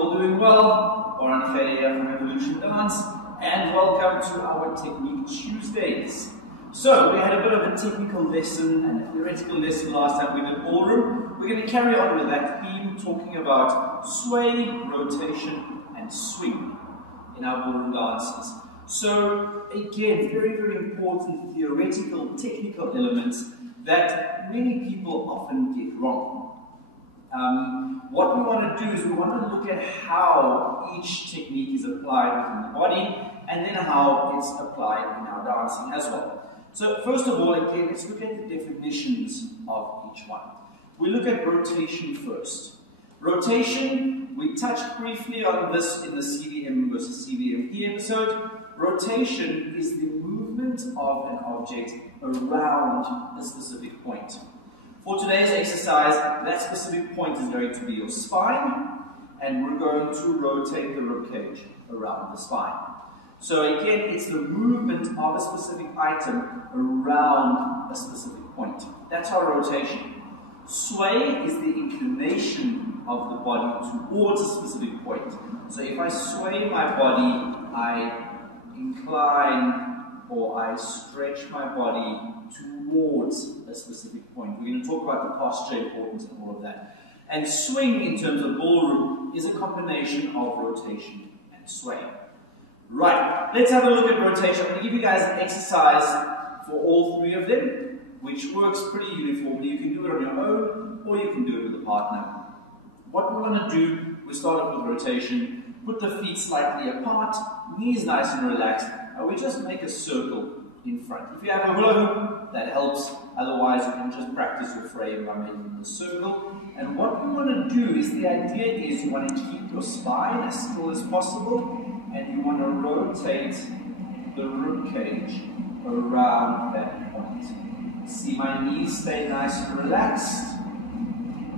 all doing well. Warren Faye here from Evolution Dance, and welcome to our Technique Tuesdays. So, we had a bit of a technical lesson and a theoretical lesson last time we did Ballroom. We're going to carry on with that theme, talking about sway, rotation, and swing in our Ballroom dances. So, again, very, very important theoretical, technical elements that many people often get wrong. What we want to do is we want to look at how each technique is applied within the body, and then how it's applied in our dancing as well. So first of all, again, let's look at the definitions of each one. We look at rotation first. Rotation, we touched briefly on this in the CVM versus CVMP episode. Rotation is the movement of an object around a specific point. For today's exercise, that specific point is going to be your spine, and we're going to rotate the ribcage around the spine. So again, it's the movement of a specific item around a specific point. That's our rotation. Sway is the inclination of the body towards a specific point. So if I sway my body, I incline or I stretch my body towards a specific point. We're going to talk about the posture importance and all of that. And swing, in terms of ballroom, is a combination of rotation and sway. Right, let's have a look at rotation. I'm going to give you guys an exercise for all three of them, which works pretty uniformly. You can do it on your own, or you can do it with a partner. What we want to do, we start off with rotation. Put the feet slightly apart, knees nice and relaxed, and we just make a circle in front. If you have a hula hoop, that helps. Otherwise, you can just practice your frame by making the circle. And what we want to do is, the idea is you want to keep your spine as still as possible, and you want to rotate the rib cage around that point. See my knees stay nice and relaxed,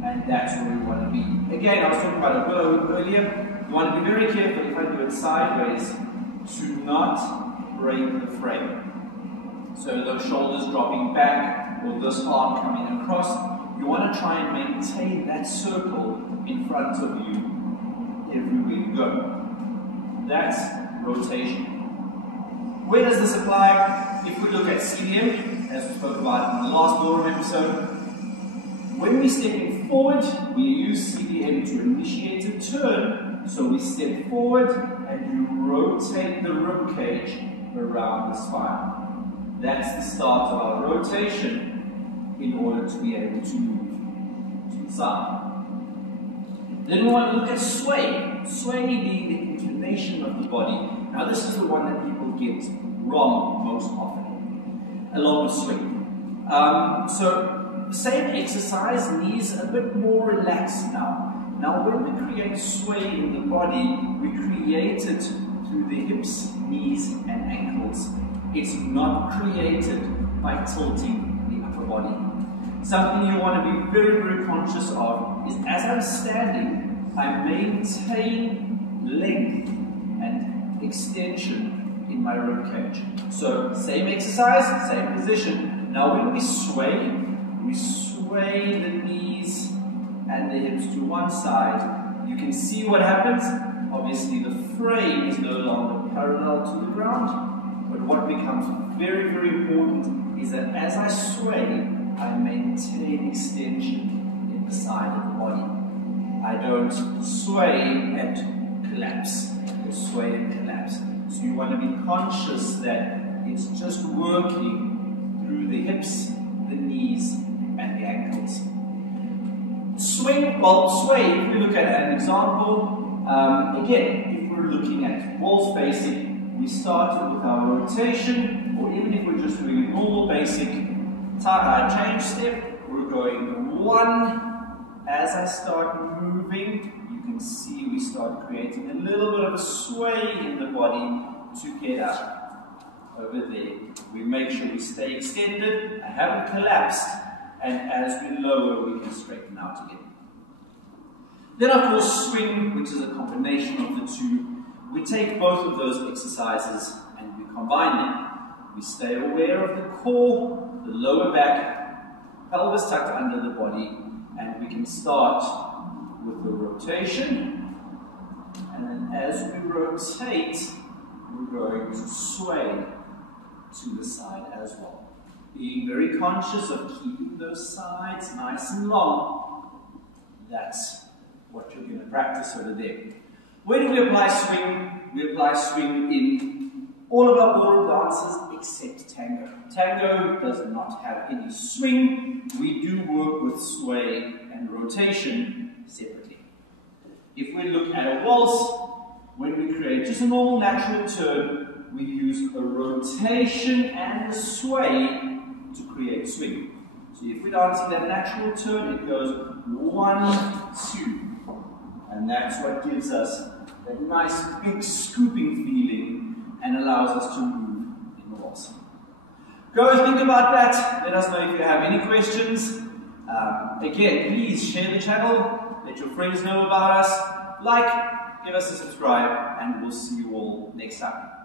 and that's where we want to be. Again, I was talking about a hula hoop earlier. You want to be very careful if I do it sideways to not break the frame. So those shoulders dropping back, or this arm coming across, you want to try and maintain that circle in front of you everywhere you go. That's rotation. Where does this apply? If we look at CVM, as we spoke about in the last Ballroom episode, when we're stepping forward, we use CVM to initiate a turn. So we step forward and you rotate the rib cage around the spine. That's the start of our rotation in order to be able to move to the side. Then we want to look at sway. Sway being the inclination of the body. Now this is the one that people get wrong most often, along with swing. So same exercise, knees a bit more relaxed now. Now when we create sway in the body, we create it through the hips, knees and ankles. It's not created by tilting the upper body. Something you want to be very, very conscious of is, as I'm standing, I maintain length and extension in my rib cage. So same exercise, same position. Now when we sway the knees and the hips to one side. You can see what happens. Obviously the frame is no longer parallel to the ground. But what becomes very, very important is that as I sway, I maintain extension in the side of the body. I don't sway and collapse, or sway and collapse. So you want to be conscious that it's just working through the hips, the knees, and the ankles. Swing, well, sway, if we look at an example, again, if we're looking at waltz basic, we started with our rotation, or even if we're just doing a normal basic change step, we're going one. As I start moving, you can see we start creating a little bit of a sway in the body to get up over there. We make sure we stay extended, I haven't collapsed, and as we lower, we can straighten out again. Then of course swing, which is a combination of the two. We take both of those exercises and we combine them. We stay aware of the core, the lower back, pelvis tucked under the body, and we can start with the rotation as we rotate, we're going to sway to the side as well. Being very conscious of keeping those sides nice and long. That's what you're going to practice over there. Where do we apply swing? We apply swing in all of our ballroom dances except tango. Tango does not have any swing. We do work with sway and rotation separately. If we look at a waltz, when we create just a normal natural turn, we use a rotation and a sway to create swing. So if we're dancing that natural turn, it goes 1, 2. And that's what gives us that nice big scooping feeling and allows us to move in the waltz. Go think about that. Let us know if you have any questions. Again, please share the channel. Let your friends know about us. Like, give us a subscribe, and we'll see you all next time.